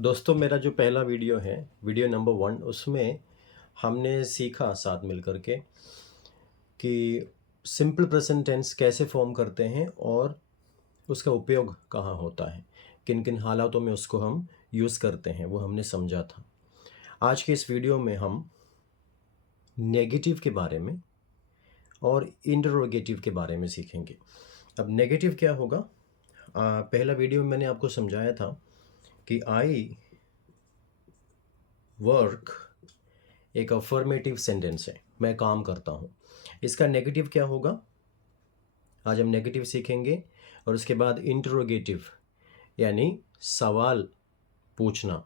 दोस्तों मेरा जो पहला वीडियो है वीडियो नंबर 1 उसमें हमने सीखा साथ मिल कर के कि सिंपल प्रेजेंट टेंस कैसे फॉर्म करते हैं और उसका उपयोग कहाँ होता है, किन किन हालातों में उसको हम यूज़ करते हैं, वो हमने समझा था। आज के इस वीडियो में हम नेगेटिव के बारे में और इंटरोगेटिव के बारे में सीखेंगे। अब नेगेटिव क्या होगा? पहला वीडियो में मैंने आपको समझाया था कि आई वर्क एक अफर्मेटिव सेंटेंस है, मैं काम करता हूँ। इसका नेगेटिव क्या होगा? आज हम नेगेटिव सीखेंगे और उसके बाद इंटरोगेटिव यानी सवाल पूछना,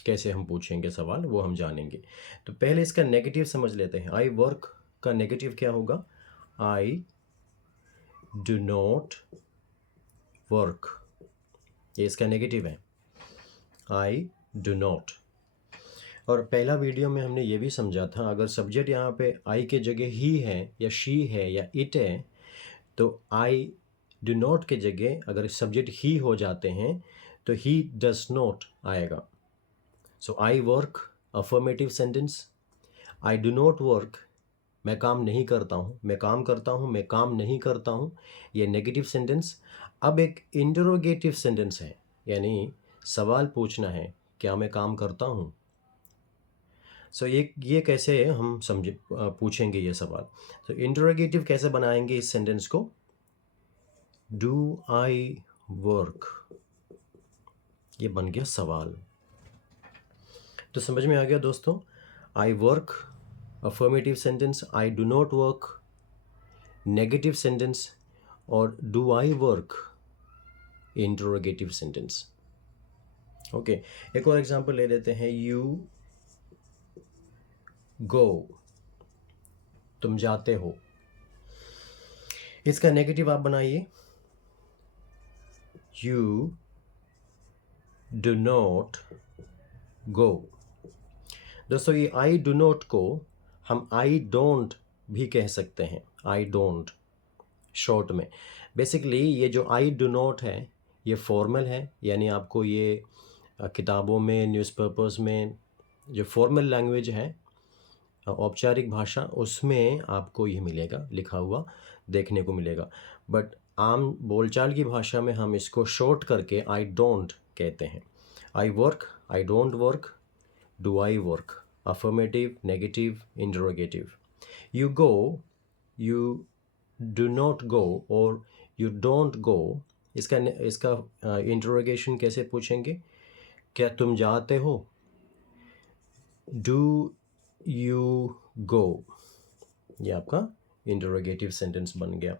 कैसे हम पूछेंगे सवाल वो हम जानेंगे। तो पहले इसका नेगेटिव समझ लेते हैं। आई वर्क का नेगेटिव क्या होगा? आई डू नॉट वर्क, ये इसका नेगेटिव है, आई डू नॉट। और पहला वीडियो में हमने ये भी समझा था, अगर सब्जेक्ट यहाँ पे आई के जगह ही है या शी है या इट है, तो आई डू नॉट के जगह अगर सब्जेक्ट ही हो जाते हैं तो ही डज नॉट आएगा। So I work affirmative sentence, I do not work मैं काम नहीं करता हूँ, मैं काम करता हूँ, मैं काम नहीं करता हूँ, ये नेगेटिव सेंटेंस। अब एक इंटरोगेटिव सेंटेंस है, यानी सवाल पूछना है, क्या मैं काम करता हूँ? सो ये कैसे हम समझे पूछेंगे ये सवाल। तो इंटरोगेटिव कैसे बनाएंगे इस सेंटेंस को? डू आई वर्क, ये बन गया सवाल। तो समझ में आ गया दोस्तों। I work affirmative sentence, I do not work negative sentence, और do I work interrogative sentence. Okay, एक और एग्जांपल ले लेते हैं। यू गो, तुम जाते हो। इसका नेगेटिव आप बनाइए, यू डू नॉट गो। दोस्तों ये आई डू नॉट को हम आई डोंट भी कह सकते हैं, आई डोंट शॉर्ट में। बेसिकली ये जो आई डू नॉट है ये फॉर्मल है, यानी आपको ये किताबों में, न्यूज़पेपर्स में जो फॉर्मल लैंग्वेज है, औपचारिक भाषा, उसमें आपको ये मिलेगा, लिखा हुआ देखने को मिलेगा। बट आम बोलचाल की भाषा में हम इसको शॉर्ट करके आई डोंट कहते हैं। I work, I don't work, do I work, affirmative, negative, interrogative. You go, you do not go और यू डोंट गो। इसका इंटरोगेशन कैसे पूछेंगे? क्या तुम जाते हो? डू यू गो, ये आपका इंटरोगेटिव सेंटेंस बन गया।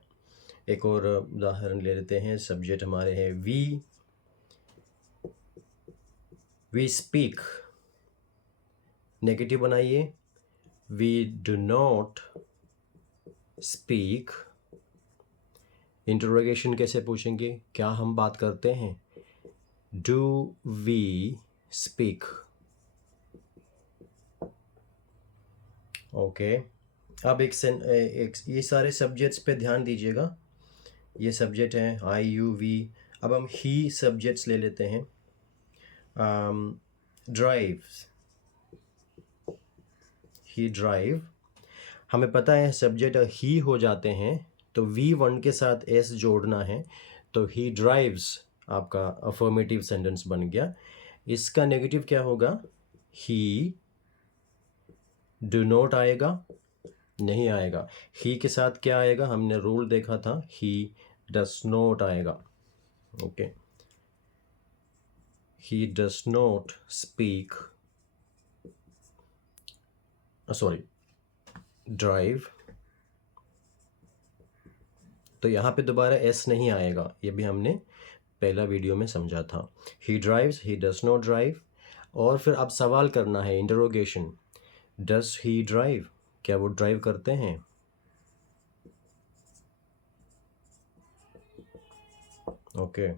एक और उदाहरण ले लेते हैं। सब्जेक्ट हमारे हैं वी स्पीक, नेगेटिव बनाइए, we do not speak. Interrogation कैसे पूछेंगे? क्या हम बात करते हैं? Do we speak. ओके, अब एक ये सारे सब्जेक्ट्स पे ध्यान दीजिएगा। ये सब्जेक्ट हैं आई यू वी। अब हम ही सब्जेक्ट्स ले लेते हैं। ड्राइव, ही ड्राइव। हमें पता है सब्जेक्ट ही हो जाते हैं तो V1 के साथ S जोड़ना है, तो ही ड्राइव्स आपका अफर्मेटिव सेंटेंस बन गया। इसका नेगेटिव क्या होगा? ही डू नॉट आएगा, नहीं आएगा। ही के साथ क्या आएगा? हमने रूल देखा था, ही डस नॉट आएगा। Okay, he does not speak, sorry, drive. तो यहाँ पे दोबारा एस नहीं आएगा, ये भी हमने पहला वीडियो में समझा था। ही drives, he does not drive. और फिर अब सवाल करना है, इंटरोगेशन। डस ही ड्राइव, क्या वो ड्राइव करते हैं? ओके,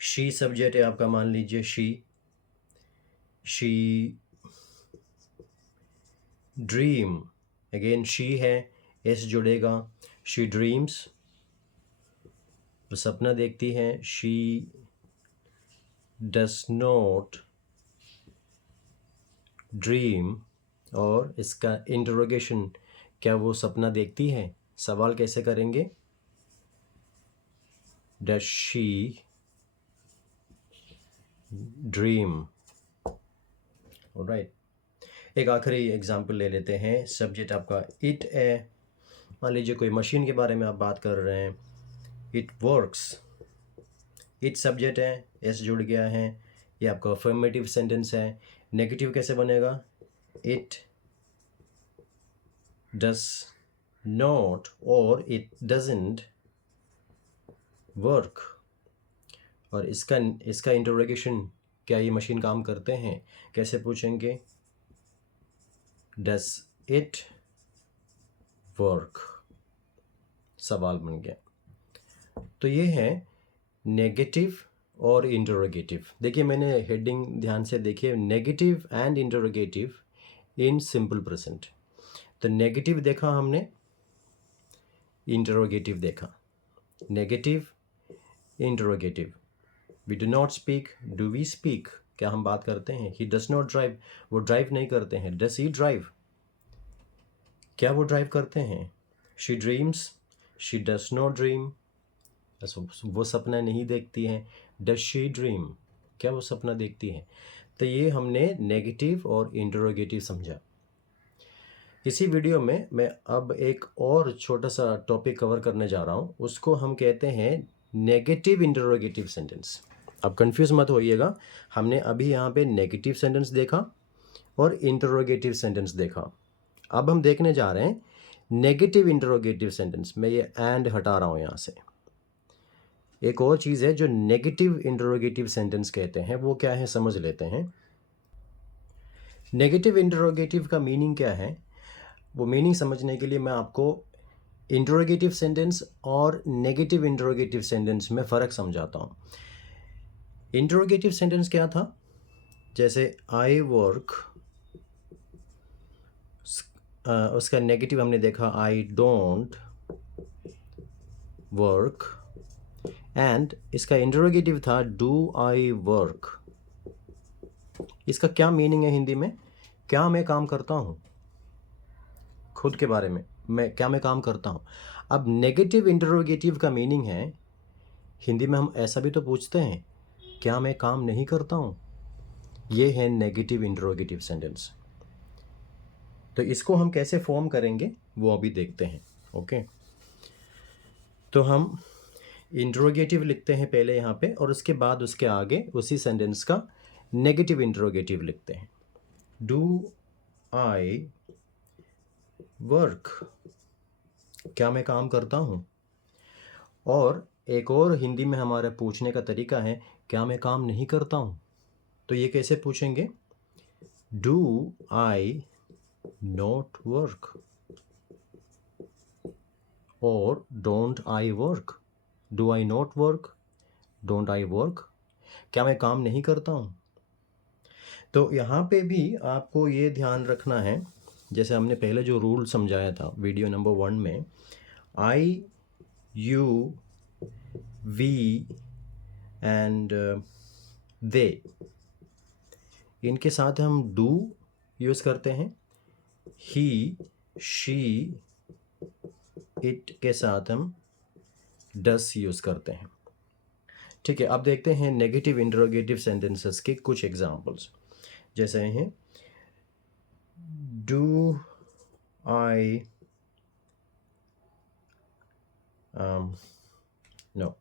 शी सब्जेक्ट है आपका, मान लीजिए शी ड्रीम, अगेन शी है, एस जुड़ेगा, शी ड्रीम्स, वो सपना देखती है। शी डस नॉट ड्रीम, और इसका इंटरोगेशन, क्या वो सपना देखती है? सवाल कैसे करेंगे? Does she dream. राइट। एक आखिरी एग्जाम्पल ले लेते हैं। सब्जेक्ट आपका इट है। मान लीजिए कोई मशीन के बारे में आप बात कर रहे हैं। इट वर्क्स, इट सब्जेक्ट है, एस जुड़ गया है, ये आपका अफर्मेटिव सेंटेंस है। नेगेटिव कैसे बनेगा? इट डस नॉट और इट डजंट वर्क। और इसका इंटरोगेशन, क्या ये मशीन काम करते हैं? कैसे पूछेंगे? Does it work. सवाल बन गया। तो ये है नेगेटिव और इंटरोगेटिव। देखिए मैंने हेडिंग ध्यान से देखिए, negative and interrogative in simple present. तो नेगेटिव देखा हमने, इंटरोगेटिव देखा। Negative, interrogative. We do not speak, do we speak? क्या हम बात करते हैं? ही डस नॉट ड्राइव, वो ड्राइव नहीं करते हैं। डस ही ड्राइव, क्या वो ड्राइव करते हैं? She dreams, she does not dream, वो सपना नहीं देखती हैं। डस शी ड्रीम, क्या वो सपना देखती हैं? तो ये हमने नेगेटिव और इंटरोगेटिव समझा। इसी वीडियो में मैं अब एक और छोटा सा टॉपिक कवर करने जा रहा हूँ, उसको हम कहते हैं नेगेटिव इंटरोगेटिव सेंटेंस। अब कंफ्यूज मत होइएगा, हमने अभी यहाँ पे नेगेटिव सेंटेंस देखा और इंटरोगेटिव सेंटेंस देखा। अब हम देखने जा रहे हैं नेगेटिव इंटरोगेटिव सेंटेंस। मैं ये एंड हटा रहा हूँ यहाँ से। एक और चीज़ है जो नेगेटिव इंटरोगेटिव सेंटेंस कहते हैं, वो क्या है समझ लेते हैं। नेगेटिव इंटरोगेटिव का मीनिंग क्या है, वो मीनिंग समझने के लिए मैं आपको इंटरोगेटिव सेंटेंस और नेगेटिव इंटरोगेटिव सेंटेंस में फ़र्क समझाता हूँ। इंटरोगेटिव सेंटेंस क्या था? जैसे आई वर्क, उसका नेगेटिव हमने देखा आई डोंट वर्क, एंड इसका इंटरोगेटिव था डू आई वर्क। इसका क्या मीनिंग है हिंदी में? क्या मैं काम करता हूँ? खुद के बारे में, क्या मैं काम करता हूँ? अब नेगेटिव इंटरोगेटिव का मीनिंग है, हिंदी में हम ऐसा भी तो पूछते हैं, क्या मैं काम नहीं करता हूँ? ये है नेगेटिव इंटरोगेटिव सेंटेंस। तो इसको हम कैसे फॉर्म करेंगे वो अभी देखते हैं। ओके, तो हम इंटरोगेटिव लिखते हैं पहले यहाँ पे, और उसके बाद उसके आगे उसी सेंटेंस का नेगेटिव इंटरोगेटिव लिखते हैं। डू आई वर्क, क्या मैं काम करता हूँ? और एक और हिंदी में हमारा पूछने का तरीका है, क्या मैं काम नहीं करता हूँ? तो ये कैसे पूछेंगे? डू आई नॉट वर्क और don't I work. Do I not work, don't I work, क्या मैं काम नहीं करता हूँ? तो यहाँ पे भी आपको ये ध्यान रखना है, जैसे हमने पहले जो रूल समझाया था वीडियो नंबर 1 में, आई, यू, वी एंड दे, इनके साथ हम डू यूज़ करते हैं। ही, शी, इट के साथ हम डस यूज़ करते हैं। ठीक है, अब देखते हैं नेगेटिव इंटरोगेटिव सेंटेंसेस के कुछ एग्जांपल्स। जैसे हैं डू आई नो,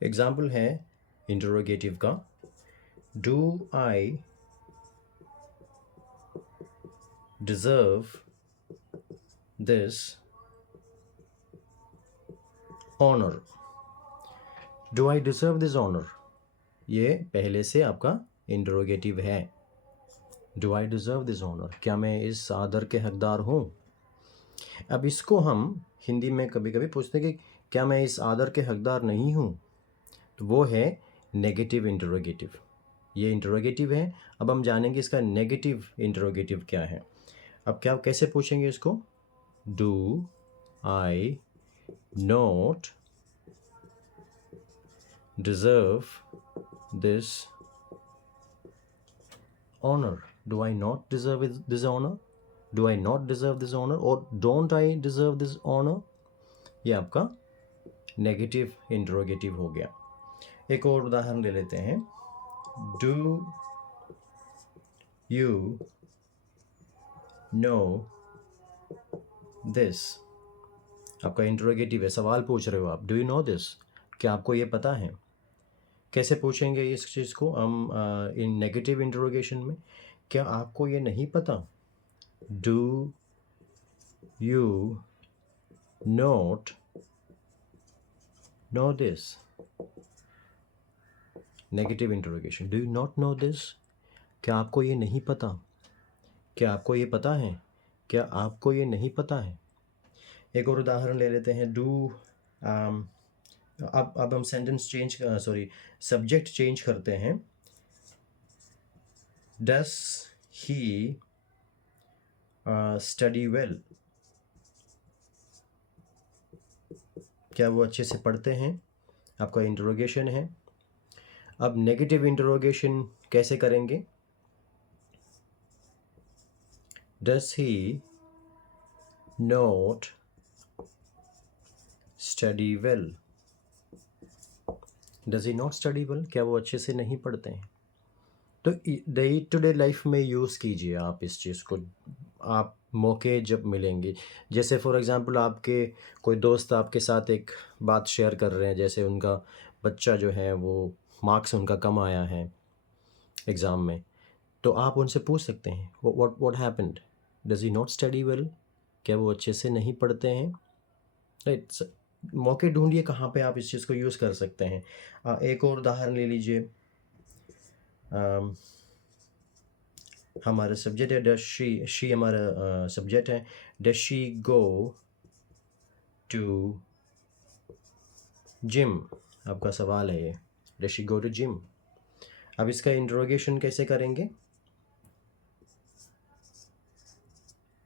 एग्जाम्पल है इंटरोगेटिव का, do I deserve this honour. Do I deserve this honour, ये पहले से आपका इंटरोगेटिव है। Do I deserve this honour, क्या मैं इस आदर के हकदार हूँ? अब इसको हम हिंदी में कभी कभी पूछते हैं कि क्या मैं इस आदर के हकदार नहीं हूँ? तो वो है नेगेटिव इंटरोगेटिव, ये इंटरोगेटिव है। अब हम जानेंगे इसका नेगेटिव इंटरोगेटिव क्या है। अब क्या कैसे पूछेंगे इसको, do I not deserve this honour, do I not deserve this honour, do I not deserve this honour और don't I deserve this honour, ये आपका नेगेटिव इंटरोगेटिव हो गया। एक और उदाहरण ले लेते हैं, डू यू नो दिस, आपका इंटरोगेटिव है, सवाल पूछ रहे हो आप, डू यू नो दिस, क्या आपको ये पता है। कैसे पूछेंगे इस चीज़ को हम इन नेगेटिव इंटरोगेशन में, क्या आपको ये नहीं पता, do you not know this, negative interrogation, do you not know this, क्या आपको ये नहीं पता, क्या आपको ये पता है, क्या आपको ये नहीं पता है। एक और उदाहरण ले लेते हैं, डू अब हम sentence change sorry subject change करते हैं, डस ही स्टडी वेल, क्या वो अच्छे से पढ़ते हैं, आपका इंटरोगेशन है। अब नेगेटिव इंटरोगेशन कैसे करेंगे, does he not study well, does he not study well, क्या वो अच्छे से नहीं पढ़ते हैं। तो डे टू डे लाइफ में यूज़ कीजिए आप इस चीज़ को, आप मौके जब मिलेंगे, जैसे फॉर एग्ज़ाम्पल आपके कोई दोस्त आपके साथ एक बात शेयर कर रहे हैं, जैसे उनका बच्चा जो है वो मार्क्स उनका कम आया है एग्ज़ाम में, तो आप उनसे पूछ सकते हैं what happened, does he not study well, क्या वो अच्छे से नहीं पढ़ते हैं। राइट, मौके ढूंढिए कहाँ पे आप इस चीज़ को यूज़ कर सकते हैं। एक और उदाहरण ले लीजिए, हमारा सब्जेक्ट है डज शी हमारा सब्जेक्ट है, does she go to gym, आपका सवाल है ये, does she go to gym. अब इसका इंट्रोगेशन कैसे करेंगे,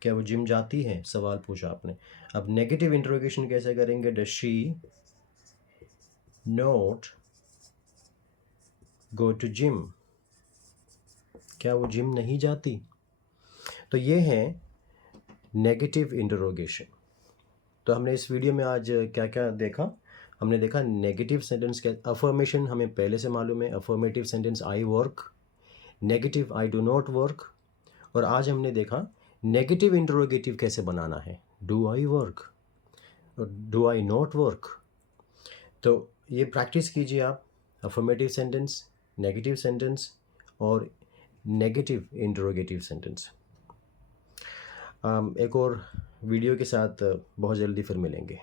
क्या वो जिम जाती है, सवाल पूछा आपने। अब नेगेटिव इंट्रोगेशन कैसे करेंगे, does she not go to gym, क्या वो जिम नहीं जाती। तो ये है नेगेटिव इंटरोगेशन। तो हमने इस वीडियो में आज क्या क्या देखा, हमने देखा नेगेटिव सेंटेंस के अफर्मेशन हमें पहले से मालूम है, affirmative sentence I work, negative I do not work, और आज हमने देखा नेगेटिव इंटरोगेटिव कैसे बनाना है, do I work, do I not work. तो ये प्रैक्टिस कीजिए आप, अफर्मेटिव सेंटेंस, नेगेटिव सेंटेंस और नेगेटिव इंटरोगेटिव सेंटेंस। एक और वीडियो के साथ बहुत जल्दी फिर मिलेंगे।